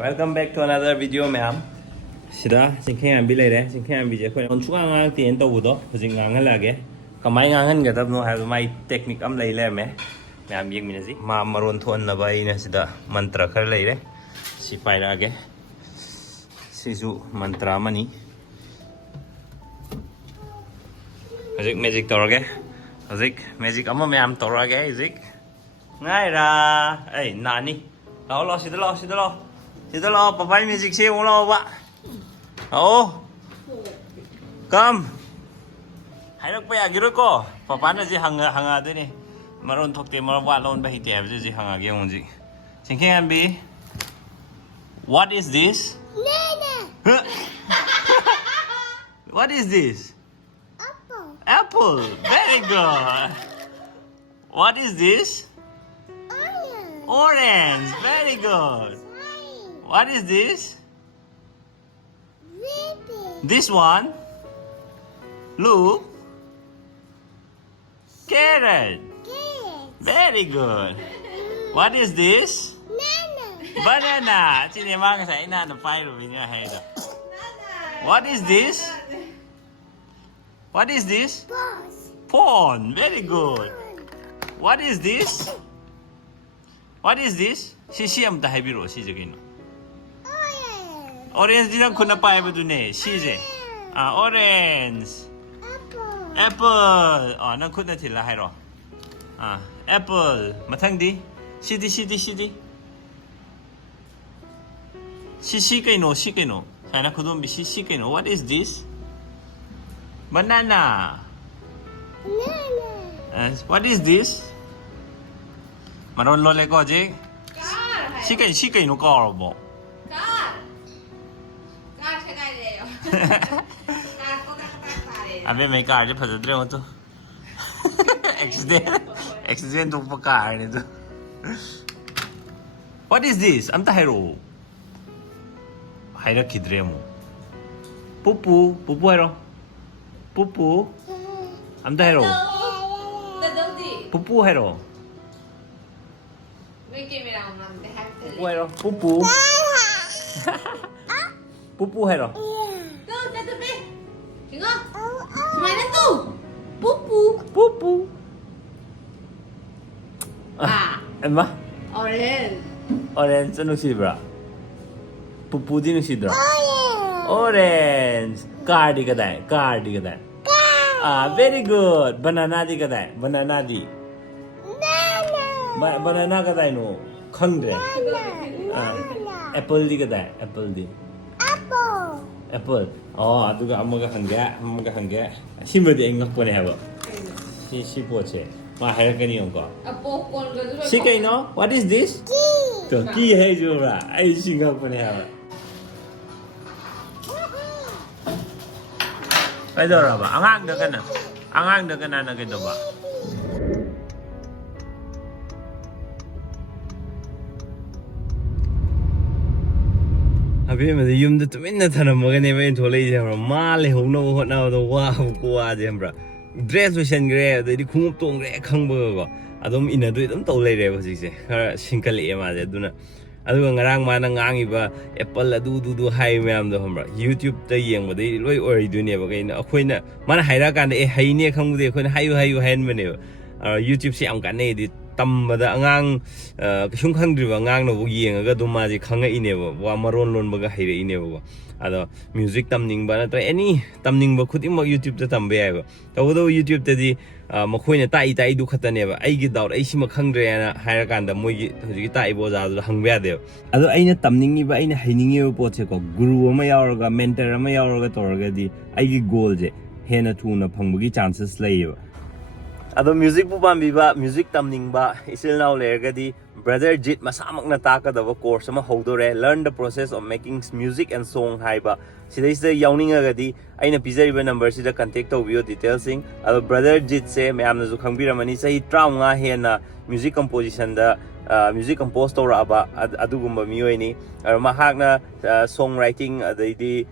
Welcome back to another video, ma'am. Sida, singkeng ambi lay re, singkeng ambi je. Koi on chuang ngang tien to budo, hujing ngang lage. Kamai ngang ga tab no have my technique am lay le me. Ma'am yeng mina si. Ma maron thon na bai na sida mantra khar lay re. Si pai lage. Sisu mantra mani. Hujik magic torage. Hujik magic amma ma'am torage hujik. Ngai ra. Ei nani. Lo sida lo. Sida lo, papa music siya mo lo ba? Oo. Come. Hayrak pa yagiro ko. Papa na si hanga din eh. Maron thokte maron walon ba hiti abje si hanga ge onji. Singkeng ambi. What is this? Nana. What is this? Apple. Apple. Very good. What is this? Orange. Orange. Very good. What is this? Baby. This one? Look. Carrot. Carrot. Very good. What is this? Nana. Banana. Sini mang sa ina na pai ro binya hai da. What is this? What is this? Boss. Pond. Very good. What is this? What is this? Si am ta hai biro si je kino. Orange. Orange din ang kuna pa ba dun eh. Size. Orange. Apple. Apple. Nang kuna tila hai ro. Apple. Mathang di. Sidi. Si kay no. Sana kudum bi si kay no. What is this? Banana. Banana. What is this? Maron lole ko je. Si kay no ka ro bo. Abe may car je phadre ho to. Accident to pa car ni to. What is this? Amta hero. Haira kidre mo. Pupu hero. Pupu. Amta hero. Pupu hero. Pupu hero. Pupu hero. Pupu. Emma? Orange ano si bra? Pupu din si bra. Orange. Car di kadai. Very good. Banana di kadai. Banana di. Banana kadai no. Khangre. Apple di kadai. Apple. Aduga amaga hangga. Simadi engak pone haba. Si poche. Ma hair kani onko. Si kay no? What is this? To ki hai jo ra. Ai singa pone haba. Paidora ba? Angang da kana na gido ba? Abi me yum da tuminna thana magane ba intholei je bra mal he hongno hotna do wa ko wa je bra dress fashion gre da di khumup tong gre khangba go adum ina du dum to lei re ba si khara single e ma je duna adu ngarang ma na ngangi ba apple adu hai myam do bra youtube ta yeng ba dei loi ori du ne ba kai na akhoina mana haira kan e hai ne khangbu de khoina hayu hen ba ne youtube si am kan ne di tamada angang kisung khangdriba angang no yengaga duma ji khanga inebo wa maron lon baga haire inebo ado music tamning ba na tra any tamning ba khudim ma youtube ta tambe ai ba tawdo youtube ta di makhoina tai du khatane ba ai gi daur ai sima khangdre na haira kan da moi gi hoji tai bo ja du hangba de ado aina tamning ba aina hainingi bo poche ko guru ama yauraga mentor ama yauraga torga di ai gi goal je hena thuna phangbugi chances lay ba Ado music bu bambiba music tamning ba isil now lergadi brother Jit masamak na taka da course ma hodore learn the process of making music and song haiba sidai sida yawning agadi aina pizari ba number sida contact to video details sing ado brother Jit se me amna zu khangbiramani sahi 35 hena music composition da music compose to raba adugumba mioi ni mahakna songwriting adaidi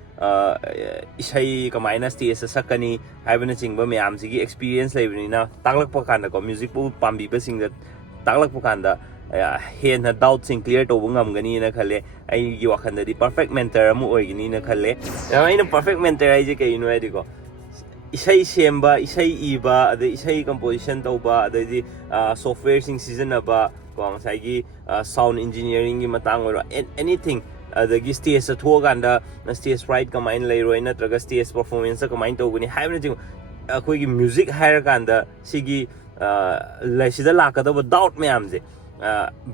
isai kamaina stage sakani haibana chingba myam sigi experience leibni na taklak pakanda ko music pu pambi ba sing da taklak pakanda ꯍꯦꯟꯅ ꯗꯥꯎꯠꯁꯤꯡ clear ꯇꯧꯕ ꯉꯝꯒꯅꯤꯅ ꯈꯜꯂꯦ ꯑꯩꯒꯤ ꯋꯥꯈꯜꯗꯗꯤ perfect mentor ꯑꯃ ꯑꯣꯏꯒꯅꯤꯅ ꯈꯜꯂꯦ ꯑꯩꯅ perfect mentor ꯍꯥꯏꯁꯦ ꯀꯩꯅꯣ ꯍꯥꯏꯗꯤꯀꯣ isai semba isai iba adai isai composition tauba adai software sing sijanaba ko ngasai sound engineering gi matang oiro anything adagi stage atho ganda stage right kamain leiroi natraga stage performance kamain tawgani haibna jing akoi gi music hair ganda sigi laisida lakadaba doubt mayam je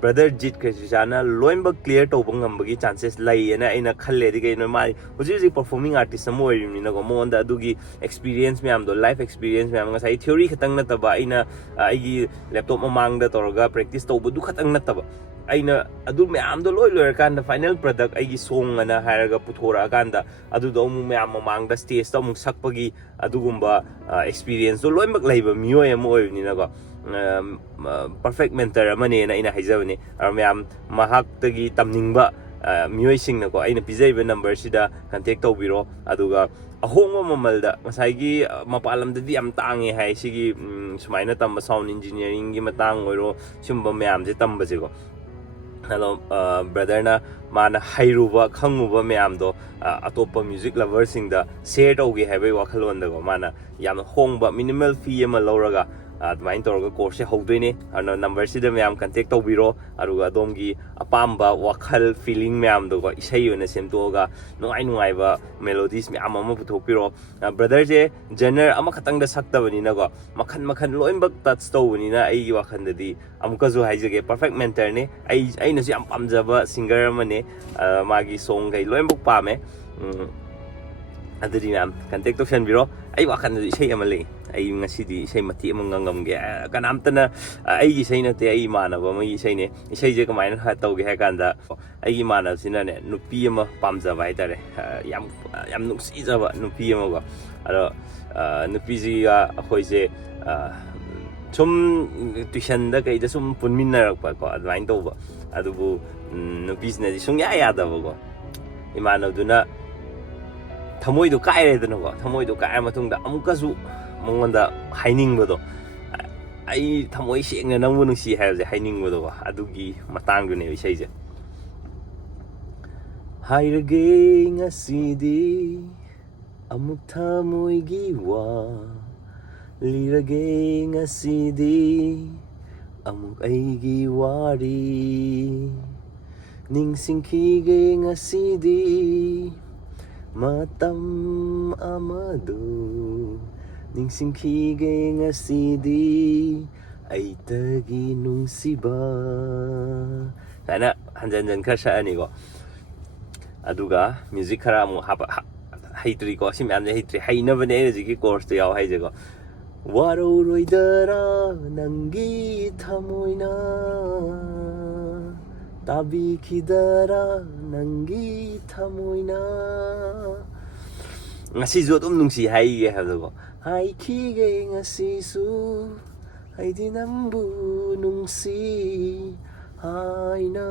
brother Jit Krishnana loimba clear to bangambagi chances lai ena aina khalle di kai no mai huji performing artist amo oirimni na go monda adugi experience myam do life experience myam nga sai theory khatang na taba aina aigi laptop mamang da torga practice to bu khatang na taba aina adu myam do loi kan da final product aigi song ana haraga puthora kan da adu do mu myam mamang da stage to mu sakpagi adugumba experience do loimba laiba miyo amo oirimni na go perfect mentor amane na ina haijabani aram mahak tagi tamningba mioi sing na ko aina pijaiba number sida contact tawbiro aduga ahongma mamalda masaigi mapalamdadi am tangi hai sigi sumaina tamba sound engineering gi matang oiro sumba myam je tamba je ko hello brother na mana hairuba khanguba myam do atopa music lover sing da share tawgi haibai wakhalon da ko mana yam hongba minimal fee ama loraga admain torga course haudoine ano number sida myam contact tawbiro aruga domgi apamba wakhal feeling myam do isai yona semtoga nungai ba melodies myam ama puthokpiro brother je genre ama khatang da saktabani na go makhan loimbak touch tawbani na ai wakhanda amuka ju haijage perfect mentor ne ai na yam pamjaba singer amane magi song gai loimbak pame adudi myam contact option biro ai wakhanda isai amale ai ngasi di isai mati amangam ge kanamtana ai gi sai nate ai manaba mai isai ne isai je kamain ha tawge ha kanda ai gi manab sina ne nupi ama pamja bai tare yam nuksi jaba nupi ama go aro nupi ji ga khoi je sum tuition da kai da sum punminna rak pa ko advain tawba adubu nupi sina ji sungya ya da go imanaduna thamoi do kai re dana go thamoi do kai matungda amukasu mongonda hainingbodo ai thamoi sengna nangbu nungsi haibje hainingbodo adugi matangdune isaije hairage ngasidi amuk thamoi gi wa lirage ngasidi amuk aigi wari ningsingkhige ngasidi matam amadu ningsingkhige ngasidi aitagi nungsiba kana hanjan khara sa'ani ko aduga music khara mu hapa haitri ko sim amne haitri haina bane energy ki course to yaw haije ko waro roidara nangi thamoina tabi khidara nangi thamoina ngasi zo tum nungsi hai ge hazo hai khi ge ngasi su hai di nambu nungsi haina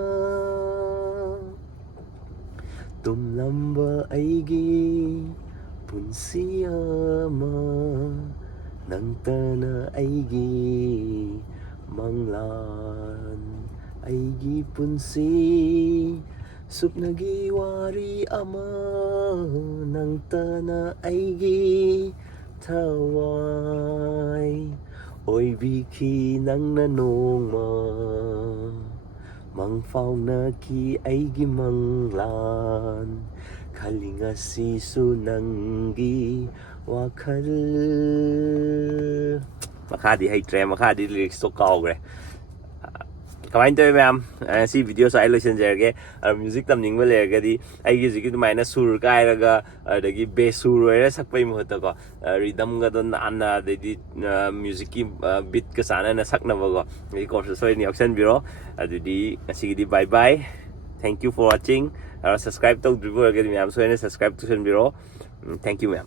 tum lamba aigi punsi ama nangtana aigi manglan aigi punsi supnagi wari ama nangtana aigi thawai oibiki nangna nongma mangfauna ki aigi manglan khalinga sisu nangi wakhal makhadi haitre makhadi lyrics to kaugre kamain toy ma'am si video sa illusion jerge music tamning ba lergadi aigi jigi maina sur kairaga adagi bass sur era sakpai muhta ko rhythm ga don anna dedi music ki beat ka sana na sakna ba go ei course so ni option biro adudi asigidi bye bye thank you for watching subscribe to dribo ga ma'am so any subscribe to biro thank you ma'am